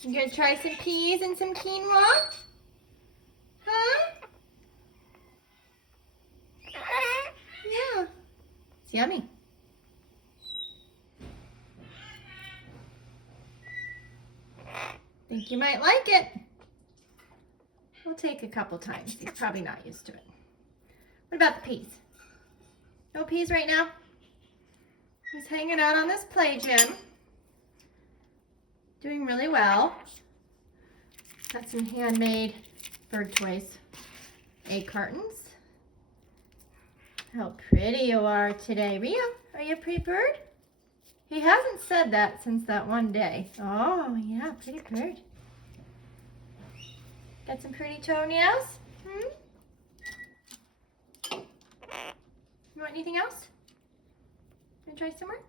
You gonna try some peas and some quinoa? Huh? Yeah. It's yummy. Think you might like it. We'll take a couple times. He's probably not used to it. What about the peas? No peas right now? He's hanging out on this play gym. Doing really well. Got some handmade bird toys. Egg cartons. How pretty you are today. Rio, are you a pretty bird? He hasn't said that since that one day. Oh, yeah, pretty bird. Got some pretty toenails? Hmm? You want anything else? Want to try some more?